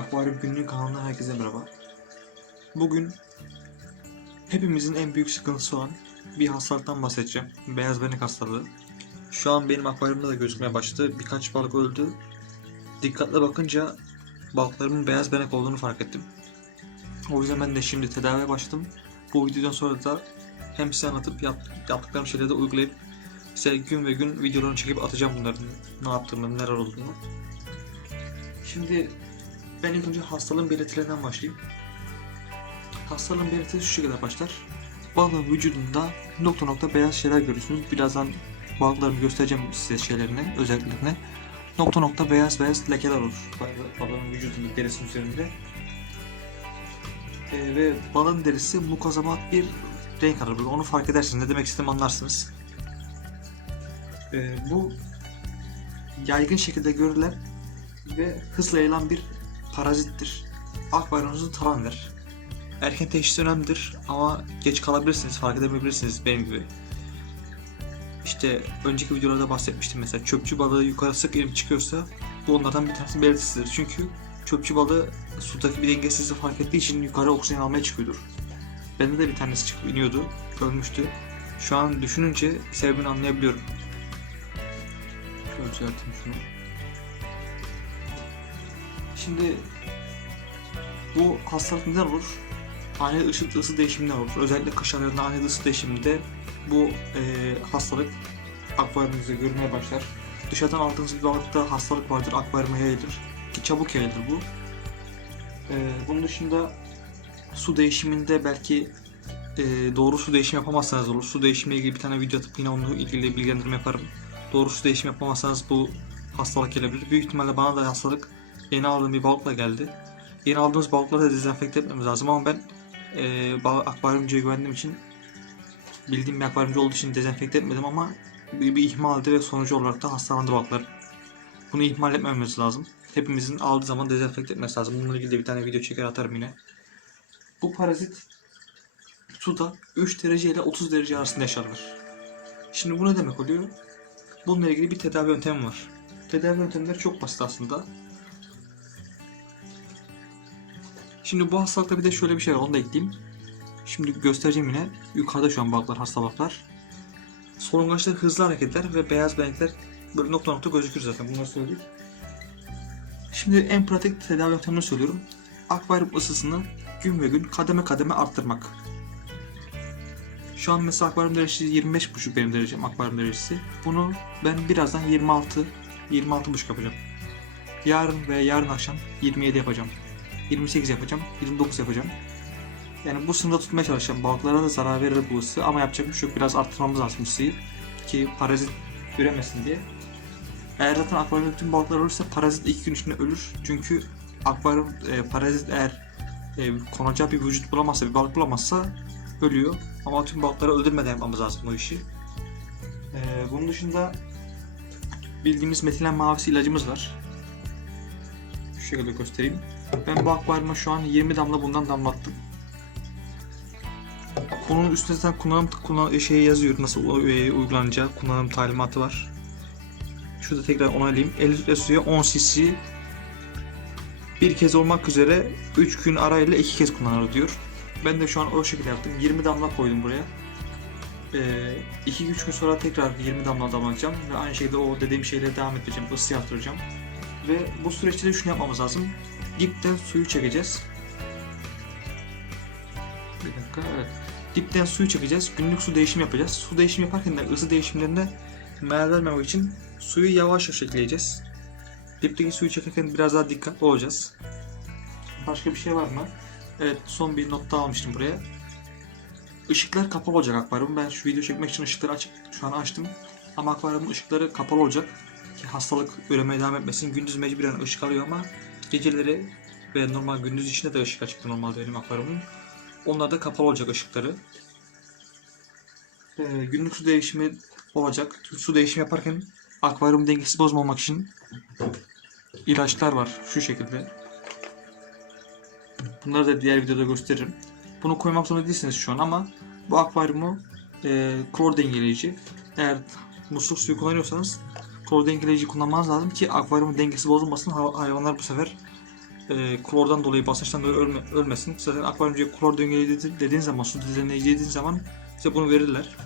Akvaryum Günlüğü kanalına herkese merhaba. Bugün hepimizin en büyük sıkıntısı olan bir hastalıktan bahsedeceğim. Beyaz benek hastalığı. Şu an benim akvaryumda da gözükmeye başladı. Birkaç balık öldü. Dikkatle bakınca balıklarımın beyaz benek olduğunu fark ettim. O yüzden ben de şimdi tedaviye başladım. Bu videodan sonra da hem size anlatıp yap, yaptıklarım şeyleri de uygulayıp size gün ve gün videolarını çekip atacağım bunların ne yaptığımı, neler olduğunu. Şimdi ben ilk önce hastalığın belirtilerinden başlayayım. Hastalığın belirtisi şu şekilde başlar. Balığın vücudunda nokta nokta beyaz şeyler görüyorsunuz. Birazdan balıklarımı göstereceğim size şeylerini, özelliklerini. Nokta nokta beyaz beyaz lekeler olur. Balı- Balığın vücudunda derisinin üzerinde. Ee, ve balığın derisi mukazamat bir renk alır. Onu fark edersiniz. Ne demek istediğimi anlarsınız. Ee, bu yaygın şekilde görülen ve hızla yayılan bir parazittir. Talan eder. Erken teşhis önemlidir ama geç kalabilirsiniz, fark edemeyebilirsiniz benim gibi. İşte önceki videolarda bahsetmiştim mesela çöpçü balığı yukarı sık inip çıkıyorsa bu onlardan bir tanesi belirtisidir. Çünkü çöpçü balığı sudaki bir dengesizliği fark ettiği için yukarı oksijen almaya çıkıyordur. Bende de bir tanesi çıkıp iniyordu, ölmüştü. Şu an düşününce sebebini anlayabiliyorum. Şöyle düzelteyim şunu. Şimdi bu hastalık neden olur? Ani ışık ısı değişiminden olur. Özellikle kış aylarında ani ısı değişiminde bu e, hastalık akvaryumunuzda görmeye başlar. Dışarıdan aldığınız bir balıkta hastalık vardır, akvaryuma yayılır. Ki çabuk yayılır bu. E, bunun dışında su değişiminde belki e, doğru su değişimi yapamazsanız olur. Su değişimiyle ilgili bir tane video atıp yine onunla ilgili bilgilendirme yaparım. Doğru su değişimi yapamazsanız bu hastalık gelebilir. Büyük ihtimalle bana da hastalık yeni aldığım bir balıkla geldi. Yeni aldığımız balıkları da dezenfekte etmemiz lazım ama ben e, akvaryumcuya güvendiğim için bildiğim bir akvaryumcu olduğu için dezenfekte etmedim ama bir, bir ihmaldi ve sonucu olarak da hastalandı balıklar. Bunu ihmal etmememiz lazım. Hepimizin aldığı zaman dezenfekte etmesi lazım. Bununla ilgili de bir tane video çeker atarım yine. Bu parazit suda 3 derece ile 30 derece arasında yaşanır. Şimdi bu ne demek oluyor? Bununla ilgili bir tedavi yöntemi var. Tedavi yöntemleri çok basit aslında. Şimdi bu hastalıkta bir de şöyle bir şey var onu da ekleyeyim. Şimdi göstereceğim yine. Yukarıda şu an balıklar, hasta balıklar. Solungaçlar hızlı hareketler ve beyaz benekler böyle nokta nokta gözükür zaten bunları söyledik. Şimdi en pratik tedavi yöntemini söylüyorum. Akvaryum ısısını gün ve gün kademe kademe arttırmak. Şu an mesela akvaryum derecesi 25,5 benim derecem akvaryum derecesi. Bunu ben birazdan 26 26,5 yapacağım. Yarın veya yarın akşam 27 yapacağım. 28 yapacağım, 29 yapacağım. Yani bu sınırda tutmaya çalışacağım. Balıklara da zarar verir bu ısı ama yapacak bir şey yok. Biraz arttırmamız lazım ısıyı ki parazit üremesin diye. Eğer zaten akvaryumda bütün balıklar ölürse parazit iki gün içinde ölür. Çünkü akvaryum e, parazit eğer e, konacağı bir vücut bulamazsa, bir balık bulamazsa ölüyor. Ama tüm balıkları öldürmeden yapmamız lazım bu işi. E, bunun dışında bildiğimiz metilen mavisi ilacımız var. Şu şekilde göstereyim. Ben bu akvaryuma şu an 20 damla bundan damlattım. Bunun üstüne zaten kullanım kullan şeyi yazıyor nasıl e, uygulanacağı kullanım talimatı var. Şurada tekrar onaylayayım. 50 litre suya 10 cc bir kez olmak üzere 3 gün arayla 2 kez kullanılır diyor. Ben de şu an o şekilde yaptım. 20 damla koydum buraya. 2-3 gün sonra tekrar 20 damla damlatacağım ve aynı şekilde o dediğim şeyle devam edeceğim. Isı yaptıracağım. Ve bu süreçte de şunu yapmamız lazım. Dipten suyu çekeceğiz. Bir dakika evet. Dipten suyu çekeceğiz. Günlük su değişimi yapacağız. Su değişimi yaparken de ısı değişimlerine meral vermemek için suyu yavaş yavaş ekleyeceğiz. Dipteki suyu çekerken biraz daha dikkatli olacağız. Başka bir şey var mı? Evet son bir not daha almıştım buraya. Işıklar kapalı olacak akvaryum. Ben şu video çekmek için ışıkları açık şu an açtım. Ama akvaryumun ışıkları kapalı olacak ki hastalık üremeye devam etmesin. Gündüz mecburen ışık alıyor ama geceleri ve normal gündüz içinde de ışık açıktı normalde benim akvaryumun. Onlar da kapalı olacak ışıkları. Ee, günlük su değişimi olacak. Su değişimi yaparken akvaryum dengesi bozmamak için ilaçlar var şu şekilde. Bunları da diğer videoda gösteririm. Bunu koymak zorunda değilsiniz şu an ama bu akvaryumu e, klor dengeleyici. Eğer musluk suyu kullanıyorsanız klor dengeleyici kullanmanız lazım ki akvaryumun dengesi bozulmasın. Ha- Hayvanlar bu sefer e, klordan dolayı basınçtan dolayı ölme, ölmesin. Zaten akvaryumcuya klor dengeleyici dediğin zaman, su düzenleyici dediğin zaman size bunu verirler.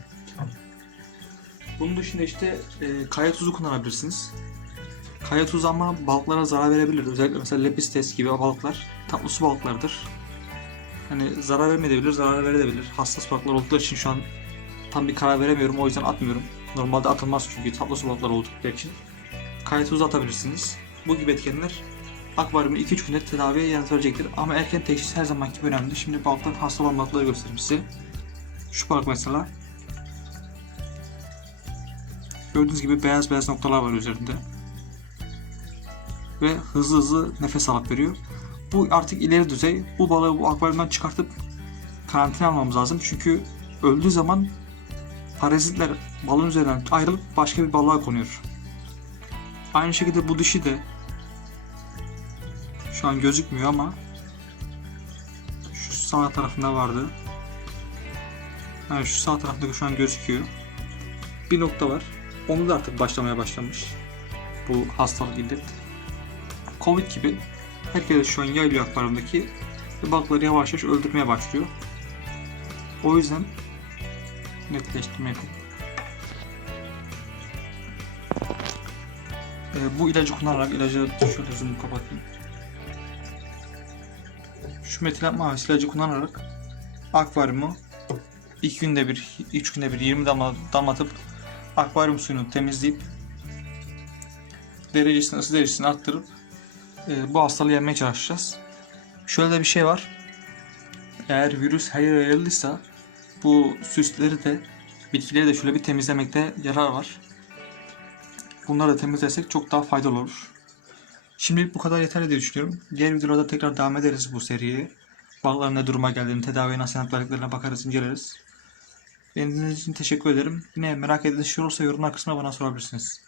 Bunun dışında işte e, kaya tuzu kullanabilirsiniz. Kaya tuzu ama balıklara zarar verebilir. Özellikle mesela lepistes gibi balıklar tatlı su balıklardır. Hani zarar vermeyebilir, zarar verebilir. Hassas balıklar oldukları için şu an tam bir karar veremiyorum. O yüzden atmıyorum. Normalde atılmaz çünkü tatlı su balıkları oldukları için. Kaya tuzu atabilirsiniz. Bu gibi etkenler akvaryumu 2-3 günde tedaviye yanıt verecektir. Ama erken teşhis her zamanki gibi önemli. Şimdi balıkların hasta olan balıkları göstereyim size. Şu balık mesela. Gördüğünüz gibi beyaz beyaz noktalar var üzerinde. Ve hızlı hızlı nefes alıp veriyor. Bu artık ileri düzey. Bu balığı bu akvaryumdan çıkartıp karantina almamız lazım. Çünkü öldüğü zaman parazitler balığın üzerinden ayrılıp başka bir balığa konuyor. Aynı şekilde bu dişi de şu an gözükmüyor ama şu sağ tarafında vardı. Yani şu sağ tarafta şu an gözüküyor. Bir nokta var. Onu da artık başlamaya başlamış. Bu hastalık illet. Covid gibi herkes şu an yayılıyor akvaryumdaki ve balıkları yavaş yavaş öldürmeye başlıyor. O yüzden netleştirme. Ee, bu ilacı kullanarak ilacı şöyle zoom kapatayım. Şu metilat mavisi ilacı kullanarak akvaryumu 2 günde bir, 3 günde bir 20 damla damlatıp akvaryum suyunu temizleyip derecesini, ısı derecesini arttırıp e, bu hastalığı yenmeye çalışacağız. Şöyle bir şey var. Eğer virüs her yere yayıldıysa bu süsleri de bitkileri de şöyle bir temizlemekte yarar var. Bunları da temizlersek çok daha faydalı olur. Şimdilik bu kadar yeterli diye düşünüyorum. Diğer videolarda tekrar devam ederiz bu seriye. Balıkların ne duruma geldiğini, tedaviye nasıl verdiklerine bakarız, inceleriz. Beğendiğiniz için teşekkür ederim. Yine merak ettiğiniz şey olursa yorumlar kısmına bana sorabilirsiniz.